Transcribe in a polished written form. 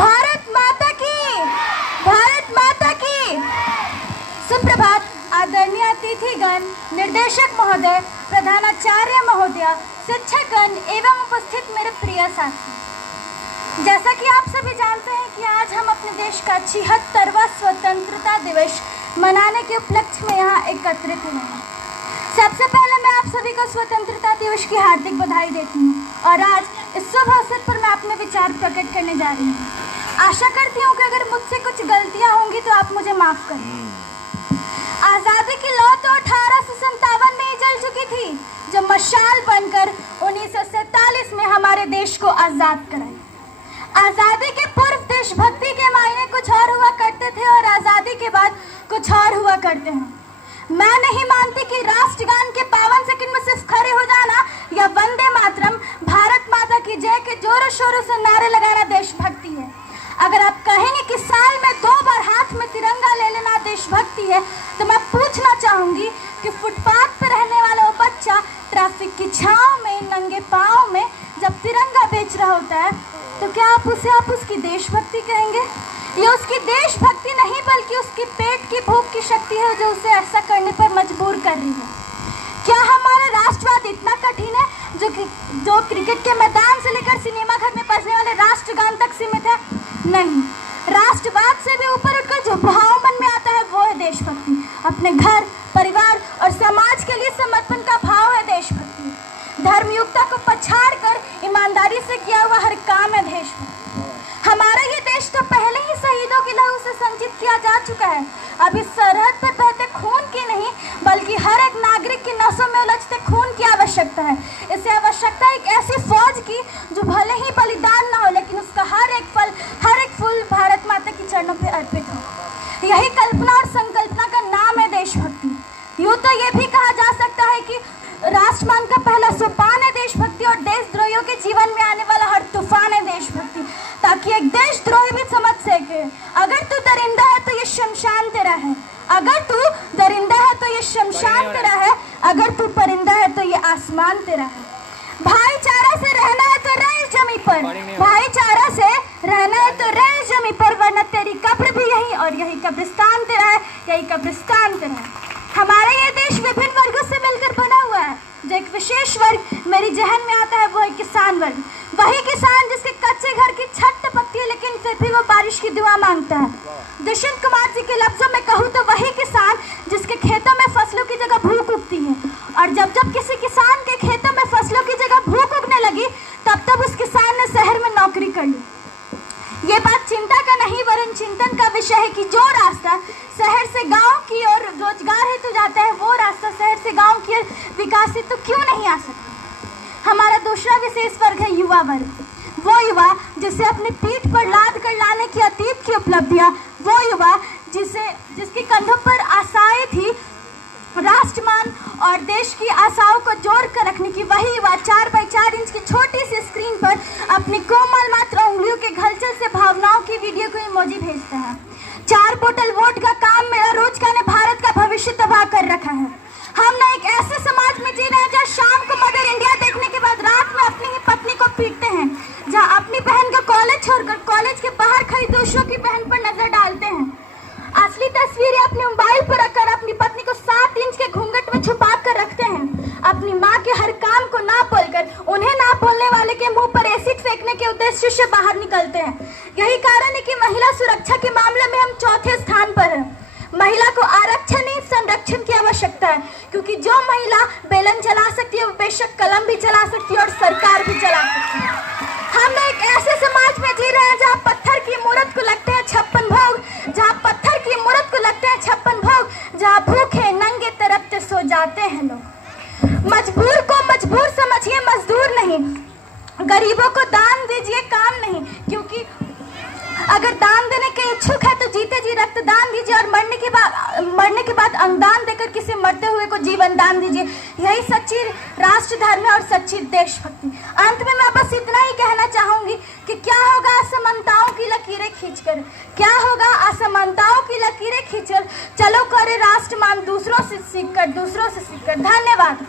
भारत माता की, भारत माता की। सुप्रभात आदरणीय अतिथिगण, निर्देशक महोदय, प्रधानाचार्य महोदया, शिक्षकगण एवं उपस्थित मेरे प्रिय साथी। जैसा कि आप सभी जानते हैं कि आज हम अपने देश का 76वां स्वतंत्रता दिवस मनाने के उपलक्ष्य में यहाँ एकत्रित हुए हैं। सबसे पहले मैं आप सभी को स्वतंत्रता दिवस की हार्दिक बधाई देती हूँ और आज इस शुभ अवसर पर मैं अपने विचार प्रकट करने जा रही हूँ। आशा करती हूँ कि अगर मुझसे कुछ गलतियाँ होंगी तो आप मुझे माफ करें। आज़ादी की लौ तो 1857 में ही जल चुकी थी, जो मशाल बनकर 1947 में हमारे देश को आज़ाद कराई। आज़ादी के पूर्व देशभक्ति के मायने कुछ और हुआ करते थे और आज़ादी के बाद कुछ और हुआ करते हैं। मैं नहीं मानती कि राष्ट्रगान के 52 सेकंड में सिर्फ खड़े हो जाना या वंदे मातरम, भारत माता की जय के जोरों शोरों से नारे लगाना देशभक्ति है। अगर आप कहेंगे कि साल में 2 बार हाथ में तिरंगा ले लेना देशभक्ति है, तो मैं पूछना चाहूंगी कि फुटपाथ पर रहने वाला वो बच्चा ट्रैफिक की छांव में नंगे पांव में जब तिरंगा बेच रहा होता है, तो क्या आप उसकी देशभक्ति कहेंगे? ये उसकी देशभक्ति नहीं बल्कि उसकी पेट की भूख की शक्ति है जो उसे ऐसा करने पर मजबूर कर रही है। क्या हमारा राष्ट्रवाद इतना कठिन है जो क्रिकेट के मैदान से लेकर सिनेमा घर में बजने वाले राष्ट्रगान तक सीमित है? नहीं, राष्ट्रवाद से भी ऊपर उठकर जो भाव मन में आता है वो है देशभक्ति। अपने घर, परिवार और समाज के लिए समर्पण का भाव है देशभक्ति। धर्मयुक्ता को पछाड़ कर ईमानदारी से किया हुआ हर काम है देशभक्ति। हमारा ये देश तो पहले ही शहीदों की लहू से संचित किया जा चुका है। अब इस सरहद पर बहते खून की नहीं बल्कि हर एक नागरिक की नसों में उलझते खून की आवश्यकता है। इसे आवश्यकता है एक ऐसी फौज की जो भले ही बलिदान ना हो लेकिन उसका हर एक फल, हर एक फूल भारत माता के चरणों पर अर्पित हो। यही कल्पना और संकल्पना का नाम है देशभक्ति। यूँ तो ये भी कहा जा सकता है कि राष्ट्रमान का पहला सोपान है देशभक्ति और देशद्रोहियों के जीवन में आने वाला हर तूफान है देशभक्ति, ताकि एक देशद्रोही भी समझ सके अगर तू दरिंदा है तो ये शमशान तेरा है, अगर तू दरिंदा है तो ये शमशान तेरा है, अगर तू परिंदा है तो ये आसमान तेरा है। भाईचारा से रहना है तो रह इस जमी पर, भाईचारा से रहना है तो रह इस जमी पर, वरना तेरी कब्र भी यही और यही कब्रिस्तान तेरा है, यही कब्रिस्तान तेरा है। हमारा ये देश विभिन्न वर्गों से मिलकर बना हुआ है। जो एक विशेष वर्ग मेरी जहन में आता है वो है किसान वर्ग। वही किसान जिसके कच्चे घर की छत टपकती है लेकिन फिर भी वो बारिश की दुआ मांगता है। दुष्यंत कुमार जी के लफ्जों में कहूँ तो वही किसान जिसके खेतों में फसलों की जगह भूख उगती है, और जब जब किसी किसान के खेतों में फसलों की जगह भूख उगने लगी तब तब उस किसान ने शहर में नौकरी कर ली। ये बात चिंता का नहीं वरन चिंतन का विषय है कि जो रास्ता शहर से गांव की ओर रोजगार हेतु जाता है वो रास्ता शहर से गांव की ओर विकास हेतु क्यों नहीं आ सकता। हमारा दूसरा विशेष वर्ग है युवा वर्ग। वो युवा जिसे अपनी पीठ पर लाद कर लाने की अतीत की उपलब्धियां, वो युवा जिसके कंधों पर आशाएं थी राष्ट्रमान और देश की आशाओं को जोड़ कर रखने की, वही युवा 4x4 इंच की छोटी सी स्क्रीन पर अपनी कोमल मात्र उंगलियों के घलचल से भावनाओं की वीडियो को इमोजी भेजता है। 4 बोतल वोट का काम मेरा रोज का ने भारत का भविष्य तबाह कर रखा है। हम ना एक ऐसे समाज में जी रहे हैं जहाँ शाम को मदर इंडिया देखने के बाद रात में अपनी ही पत्नी को पीटते हैं, जहाँ अपनी बहन को कॉलेज छोड़कर कॉलेज के बाहर खड़ी दूसरों की बहन पर नजर डालते हैं। असली तस्वीरें अपने मोबाइल पर रखकर अपनी पत्नी को 7 इंच के घूंघट में छुपा कर रखते हैं। अपनी माँ के हर काम को ना बोलकर उन्हें ना बोलने वाले के मुंह पर एसिड फेंकने के उद्देश्य से बाहर निकलते हैं। यही कारण है कि महिला सुरक्षा के मामले में हम चौथे स्थान पर हैं। महिला को आरक्षण नहीं संरक्षण की आवश्यकता है, क्योंकि जो महिला बेलन चला सकती है वो बेशक कलम भी चला सकती है और सरकार भी चला सकती है। हम एक ऐसे समाज में जी रहे हैं जहाँ पत्थर की मूर्त को लगते हैं 56 भोग, जहाँ पत्थर की मूर्त को लगते हैं 56 भोग, जहाँ भूखे नंगे तरफते सो जाते हैं लोग। मजबूर को मजबूर समझिए, मजदूर नहीं। गरीबों को दान दीजिए, काम नहीं, क्योंकि अगर दान देने के इच्छुक है तो जीते जी रक्तदान दीजिए और मरने के बाद अंगदान देकर किसी मरते हुए को जीवन दान दीजिए। यही सच्ची राष्ट्र धर्म है और सच्ची देशभक्ति। अंत में मैं बस इतना ही कहना चाहूंगी कि क्या होगा असमानताओं की लकीरें खींचकर, क्या होगा असमानताओं की लकीरें खींचकर, चलो करे राष्ट्रमान दूसरों से सीखकर। धन्यवाद।